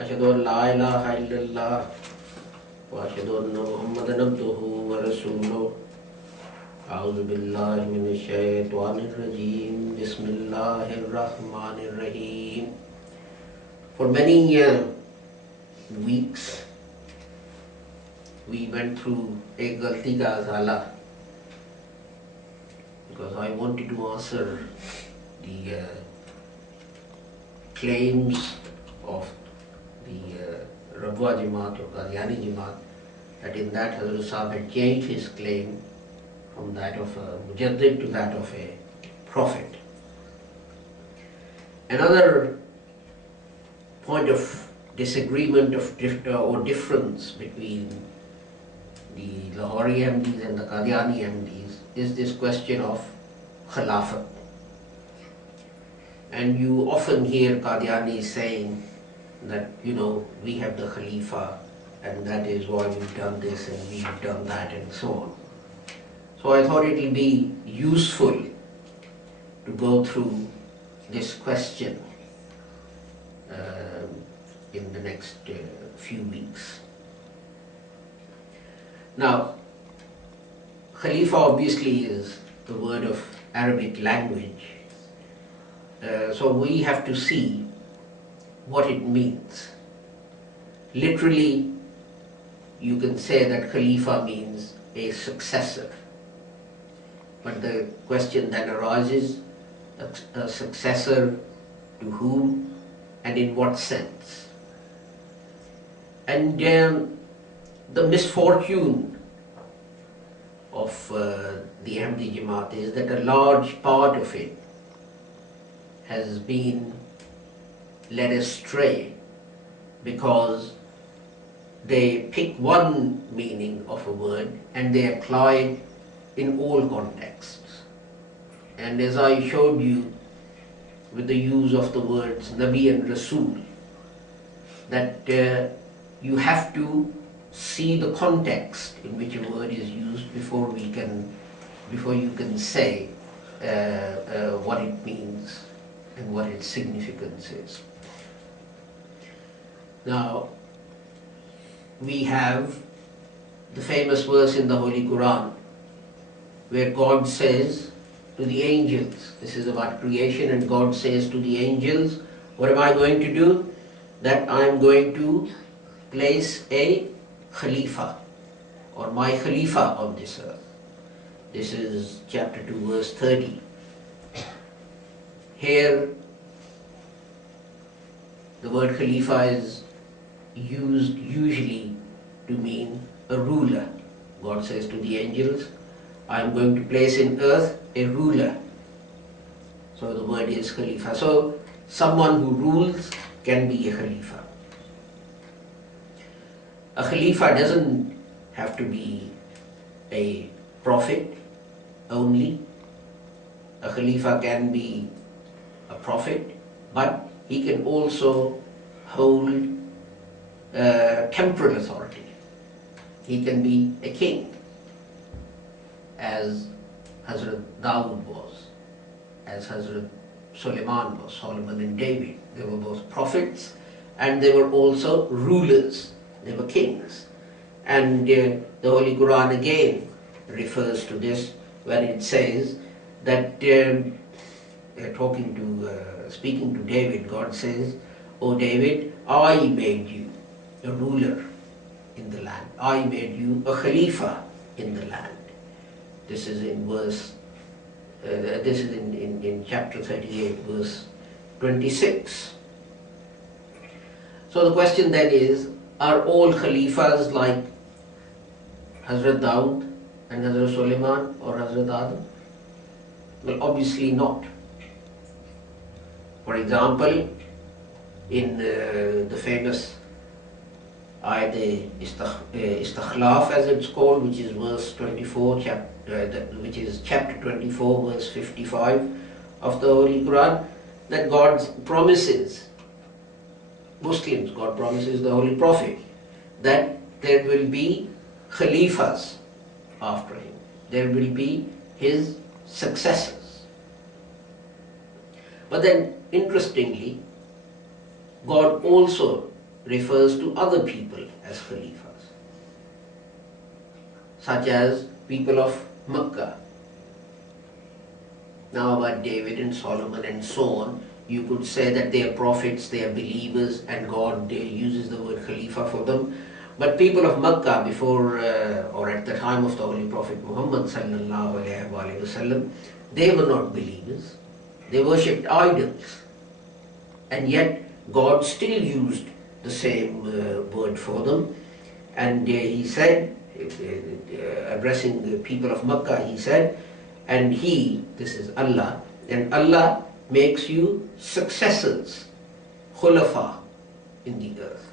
أشهد أن لا إله إلا الله وأشهد أن محمدا عبده ورسوله أعوذ بالله من الشيطان الرجيم بسم الله الرحمن الرحيم. For many weeks we went through a galti ka azala because I wanted to answer the claims of the Rabwa Jamaat or Qadiani Jamaat, that in that Hazrat Sahib had changed his claim from that of a Mujaddid to that of a prophet. Another point of disagreement or difference between the Lahori MDs and the Qadiani MDs is this question of Khilafat. And you often hear Qadiani saying that, we have the Khalifa and that is why we've done this and we've done that and so on. So I thought it will be useful to go through this question in the next few weeks. Now, Khalifa obviously is the word of Arabic language, so we have to see what it means. Literally, you can say that Khalifa means a successor. But the question then arises, a successor to whom and in what sense? And the misfortune of the Ahmadi Jamaat is that a large part of it has been led astray because they pick one meaning of a word and they apply it in all contexts. And as I showed you with the use of the words Nabi and Rasul, that you have to see the context in which a word is used before you can say what it means and what its significance is. Now, we have the famous verse in the Holy Quran where God says to the angels, this is about creation, and God says to the angels, what am I going to do? That I am going to place a Khalifa or my Khalifa on this earth. This is chapter 2 verse 30. Here the word Khalifa is used usually to mean a ruler. God says to the angels, I am going to place in earth a ruler. So the word is Khalifa. So someone who rules can be a Khalifa. A Khalifa doesn't have to be a prophet only. A Khalifa can be a prophet, but he can also hold temporal authority. He can be a king, as Hazrat Dawood was, as Hazrat Suleiman was, Solomon and David. They were both prophets and they were also rulers. They were kings. And the Holy Quran again refers to this when it says that speaking to David, God says, O David, I made you a ruler in the land. I made you a Khalifa in the land. This is in verse, in chapter 38, verse 26. So the question then is, are all Khalifas like Hazrat Dawood and Hazrat Suleiman or Hazrat Adam? Well, obviously not. For example, in the famous Ayat Istakhlaf, as it's called, which is verse 24, which is chapter 24, verse 55 of the Holy Quran, that God promises Muslims, God promises the Holy Prophet that there will be Khalifas after him. There will be his successors. But then, interestingly, God also refers to other people as Khalifas, such as people of Makkah. Now about David and Solomon and so on, you could say that they are prophets, they are believers, and God uses the word Khalifa for them. But people of Makkah before or at the time of the Holy Prophet Muhammad sallallahu alaihi wasallam, they were not believers. They worshipped idols. And yet God still used the same word for them. And he said, addressing the people of Makkah, he said, and he, this is Allah, and Allah makes you successors, khulafa, in the earth.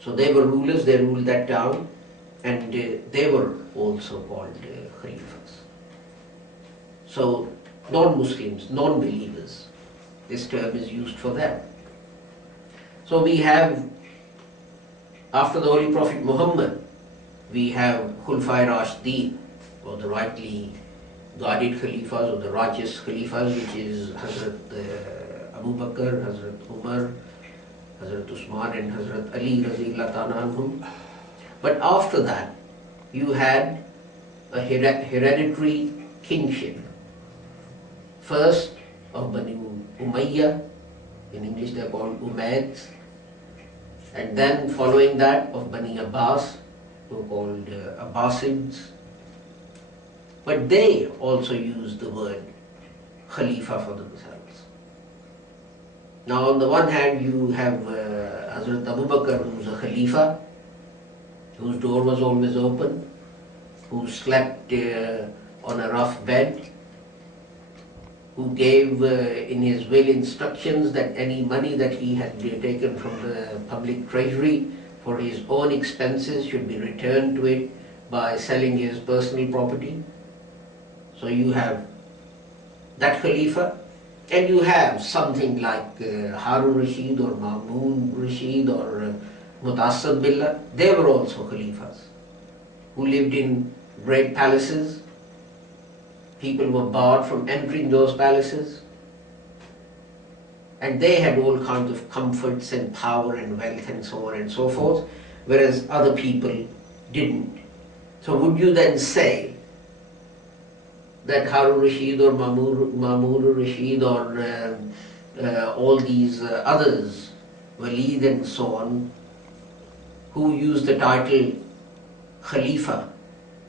So they were rulers, they ruled that town, and they were also called Khalifas. So non-Muslims, non-believers, this term is used for them. So we have, after the Holy Prophet Muhammad, we have Khulafai Rashidin, or the rightly guarded Khalifas, or the righteous Khalifas, which is Hazrat Abu Bakr, Hazrat Umar, Hazrat Usman and Hazrat Ali radhiyallahu ta'ala anhum. But after that, you had a hereditary kingship. First of Bani Umayyah, in English they are called Umayyads, and then following that of Bani Abbas, who are called Abbasids. But they also used the word Khalifa for themselves. Now on the one hand you have Hazrat Abu Bakr, who was a Khalifa, whose door was always open, who slept on a rough bed, who gave in his will instructions that any money that he had taken from the public treasury for his own expenses should be returned to it by selling his personal property. So you have that Khalifa, and you have something like Harun Rashid or Mamun Rashid or Mutassad Billah. They were also Khalifas who lived in great palaces. People were barred from entering those palaces, and they had all kinds of comforts and power and wealth and so on and so forth, whereas other people didn't. So would you then say that Harun Rashid or Mamun Rashid or all these others, Walid and so on, who used the title Khalifa,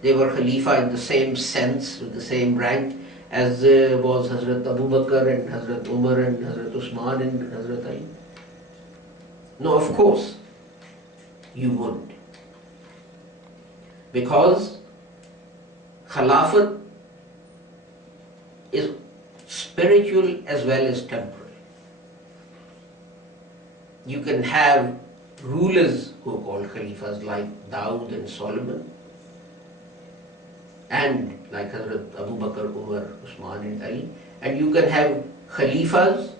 they were Khalifa in the same sense, with the same rank as was Hazrat Abu Bakr and Hazrat Umar and Hazrat Usman and Hazrat Ali? No, of course you wouldn't. Because Khilafat is spiritual as well as temporal. You can have rulers who are called Khalifas like Dawood and Solomon, and like Hazrat Abu Bakr, Umar, Usman and Ali, and you can have Khalifas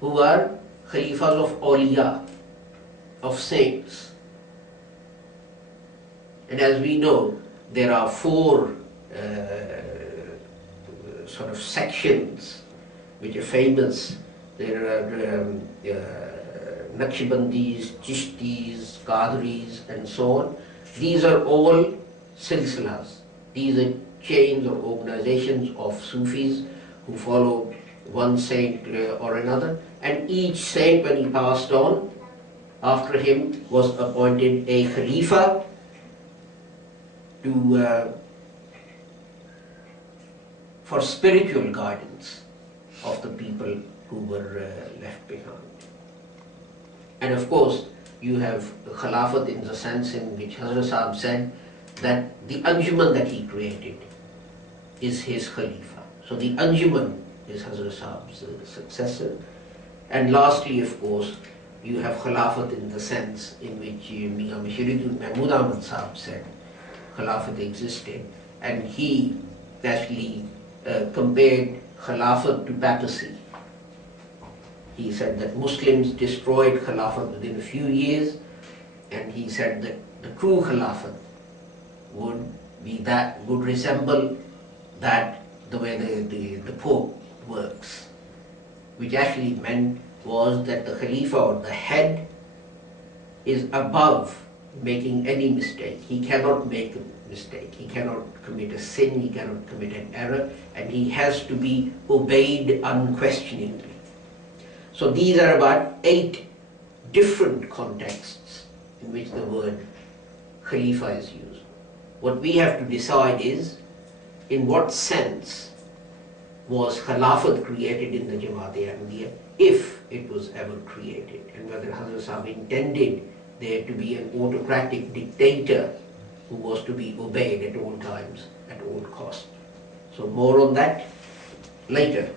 who are Khalifas of awliya, of saints. And as we know, there are four sort of sections which are famous. There are Naqshbandis, Chishtis, Qadris and so on. These are all silsilas. These are chains or organizations of Sufis who follow one saint or another, and each saint, when he passed on, after him was appointed a Khalifa for spiritual guidance of the people who were left behind. And of course, you have Khilafat in the sense in which Hazrat Sahib said that the Anjuman that he created is his Khalifa. So the Anjuman is Hazrat Sahib's successor. And lastly, of course, you have Khilafat in the sense in which Mian Mashiriddin Mahmud Ahmad Sahib said Khilafat existed, and he actually compared Khilafat to papacy. He said that Muslims destroyed Khilafat within a few years, and he said that the true Khilafat would resemble that the way the Pope works, which actually meant was that the Khalifa or the head is above making any mistake. He cannot make a mistake. He cannot commit a sin. He cannot commit an error. And he has to be obeyed unquestioningly. So these are about 8 different contexts in which the word Khalifa is used. What we have to decide is, in what sense was Khilafat created in the Jamaat-e-Ahmadiyya, if it was ever created, and whether Hazrat Sahib intended there to be an autocratic dictator who was to be obeyed at all times, at all costs. So more on that later.